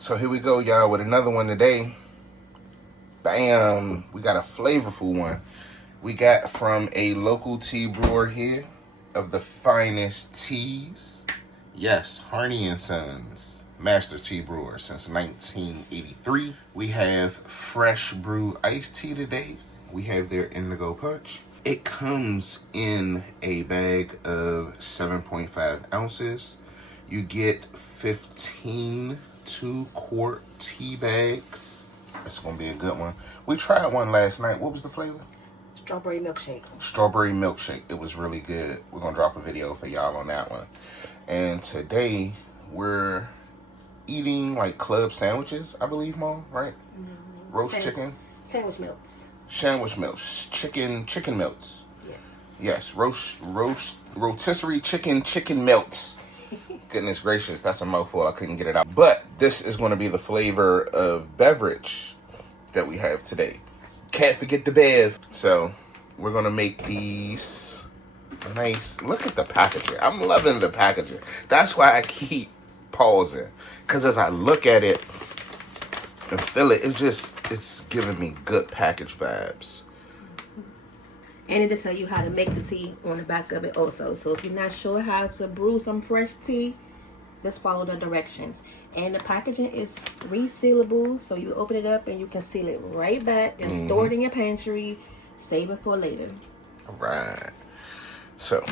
So here we go, y'all, with another one today. Bam! We got a flavorful one. We got from a local tea brewer here of the finest teas. Yes, Harney and Sons, master tea brewer since 1983. We have fresh brew iced tea today. We have their Indigo punch. It comes in a bag of 7.5 ounces. You get 15 2-quart tea bags. It's gonna be a good one. We tried one last night. What was the flavor? Strawberry milkshake. Strawberry milkshake. It was really good. We're gonna drop a video for y'all on that one. And today we're eating like club sandwiches, I believe, Mom, right? Mm-hmm. Roast chicken. Sandwich melts. Sandwich melts. Chicken melts. Yeah. Yes, rotisserie chicken melts. Goodness gracious, that's a mouthful. I couldn't get it out. But this is going to be the flavor of beverage that we have today. Can't forget the bev. So we're going to make these nice. Look at the packaging. I'm loving the packaging. That's why I keep pausing. Because as I look at it and feel it, it's giving me good package vibes. And it'll tell you how to make the tea on the back of it also. So if you're not sure how to brew some fresh tea, just follow the directions. And the packaging is resealable, so you open it up and you can seal it right back and store it in your pantry. Save it for later. All right. So,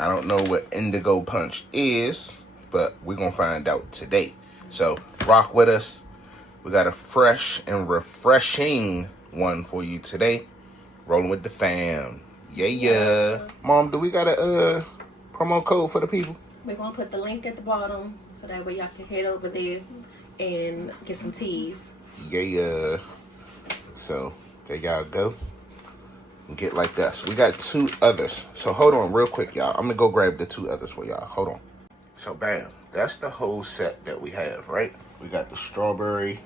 I don't know what Indigo Punch is, but we're going to find out today. So, rock with us. We got a fresh and refreshing one for you today. Rolling with the fam. Yeah. Mom, do we got a promo code for the people? We're going to put the link at the bottom so that way y'all can head over there and get some teas. Yeah. So, there y'all go. Get like us. We got 2 others. So, hold on real quick, y'all. I'm going to go grab the 2 others for y'all. Hold on. So, bam. That's the whole set that we have, right? We got the strawberry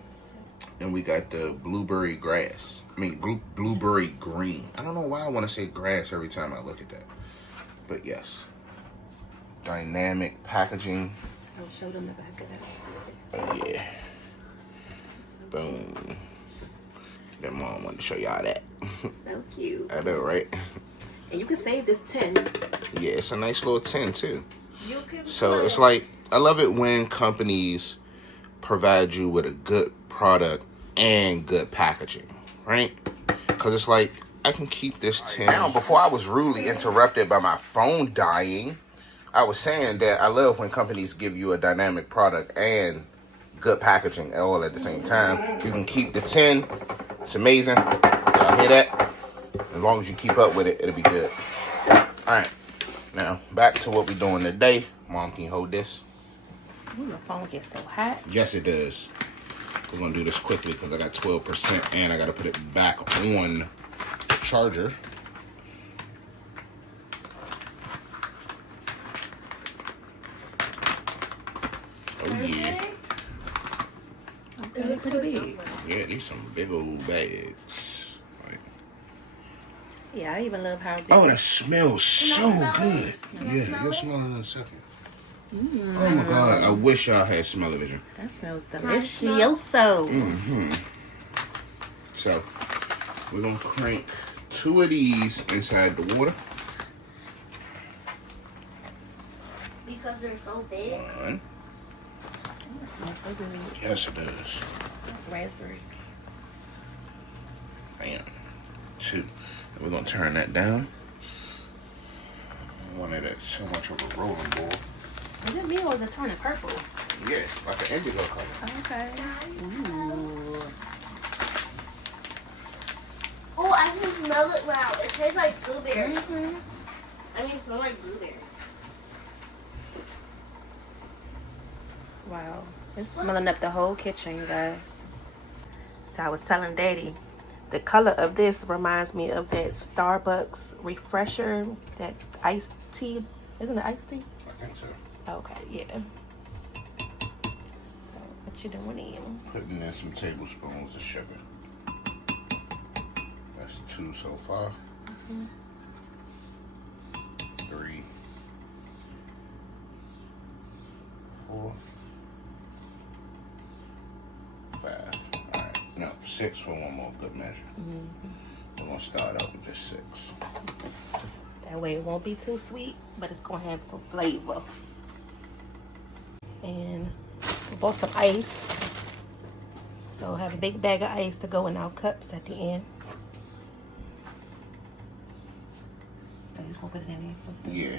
and we got the blueberry grass. I mean, blueberry green. I don't know why I want to say grass every time I look at that. But yes. Dynamic packaging. I'll show them the back of that. Oh, yeah. Boom. That Mom wanted to show y'all that. So cute. I know, right? And you can save this 10. Yeah, it's a nice little tin, too. You can So it's like, I love it when companies provide you with a good product and good packaging, right? Because it's like, I can keep this tin. Now, before I was rudely interrupted by my phone dying, I was saying that I love when companies give you a dynamic product and good packaging all at the same time. You can keep the tin. It's amazing. Y'all hear that? As long as you keep up with it, it'll be good. All right. Now, back to what we're doing today. Mom, can you hold this? Ooh, the phone gets so hot. Yes, it does. We're going to do this quickly because I got 12% and I got to put it back on the charger. Oh, yeah. Okay, pretty big. Yeah, these some big old bags. Like, yeah, I even love how... oh, that smells so good. Yeah, you'll smell it in a second. Oh, my God. I wish y'all had smell-o-vision. That smells delicioso. So, we're going to crank 2 of these inside the water. Because they're so big. 1. That smells so good. Yes, it does. Raspberries. Bam. 2. And we're going to turn that down. I wanted it so much of a rolling ball. Is it me or is it turning purple? Yeah, like an indigo color. Okay. Ooh. Oh, I can smell it. Wow, it tastes like blueberry. I mean, it smells like blueberry. Wow. It's smelling up the whole kitchen, you guys. So I was telling Daddy, the color of this reminds me of that Starbucks refresher, that iced tea. Isn't it iced tea? I think so. Okay, yeah. So what you doing in? Putting in some tablespoons of sugar. That's 2 so far. 3, 4, No, 6 for one more good measure. We're gonna start out with just 6. That way it won't be too sweet, but it's gonna have some flavor. And we bought some ice. So have a big bag of ice to go in our cups at the end. So you gonna put it in there? Yeah.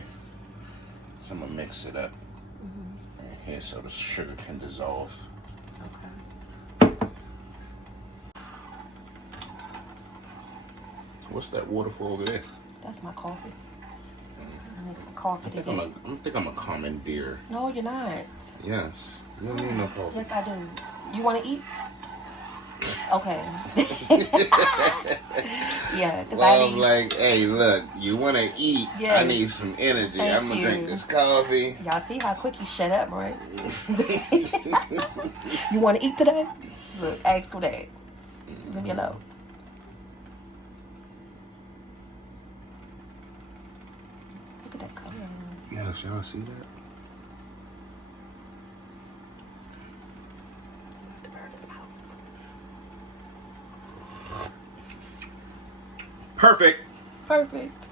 So I'm gonna mix it up right here so the sugar can dissolve. Okay. What's that waterfall over there? That's my coffee. I need some coffee to I think I'm a common beer. No, you're not. Yes. You don't need no coffee. Yes, I do. You want to eat? Okay. Yeah, because Well, I'm like, hey, look, you want to eat? Yes. I need some energy. Thank I'm gonna drink you. this coffee. Y'all see how quick you shut up, right? You want to eat today? Look, ask for that. Leave me alone. Look at that color. Yes, y'all see that? To burn this out. Perfect. Perfect.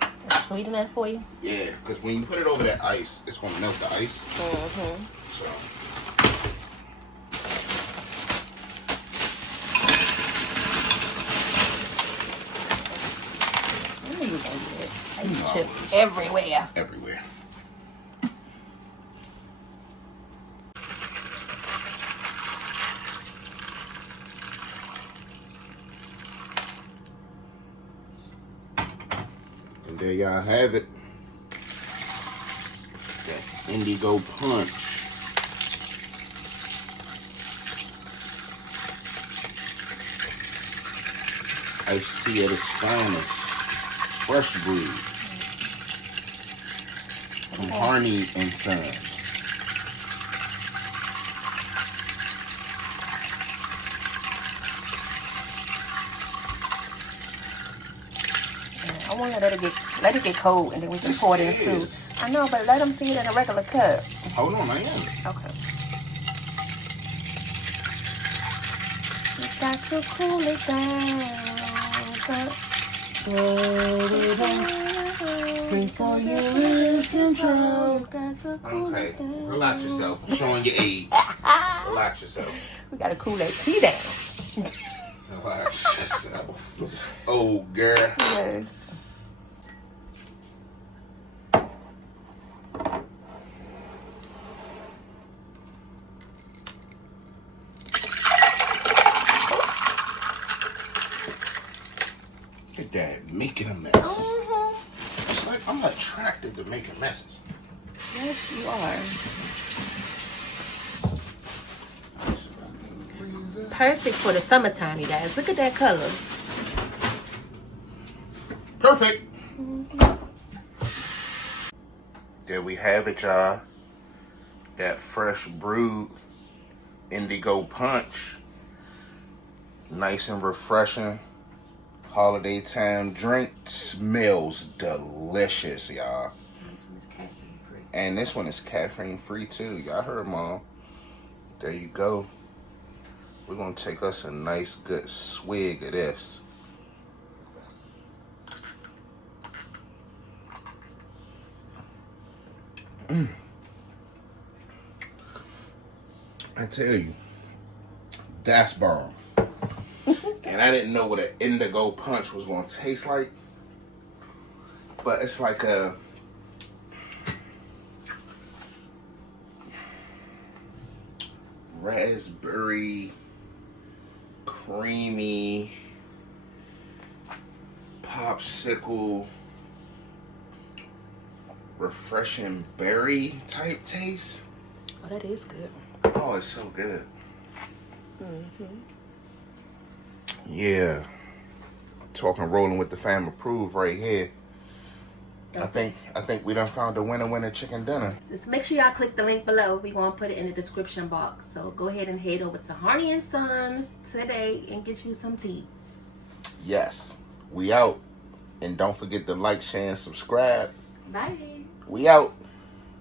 That's sweet enough for you? Yeah, because when you put it over that ice, it's gonna melt the ice. Mm-hmm. So. I knew you were gonna do that. I use chips everywhere. Everywhere. And there y'all have it. That Indigo punch. Iced tea at its finest. Fresh brewed. From Harney and Sons. I want to let it get cold, and then we can pour it in too. is. I know, but let them see it in a regular cup. Hold on, I am. Okay. You got to cool it down. Before you lose control. Got to cool Okay, it down. relax yourself. I'm showing your age. Relax yourself. We got to cool that tea down. Relax yourself. Oh, girl. Yes. Look at that, making a mess. Mm-hmm. It's like I'm attracted to making messes. Yes, you are. Perfect for the summertime, you guys. Look at that color. Perfect. There we have it, y'all. That fresh brewed Indigo punch. Nice and refreshing. Holiday time drink. Smells delicious, y'all. And this one is caffeine free too. Y'all heard, Mom. There you go. We're gonna take us a nice good swig of this. I tell you, that's bomb. And I didn't know what an Indigo punch was gonna taste like. But it's like a raspberry, creamy, popsicle, refreshing berry type taste. Oh, that is good. Oh, it's so good. Yeah. Talking rolling with the Pham approved right here. I think we done found a winner chicken dinner. Just make sure y'all click the link below. We won't put it in the description box. So go ahead and head over to Harney and Sons today and get you some teas. Yes. We out. And don't forget to like, share, and subscribe. Bye. We out.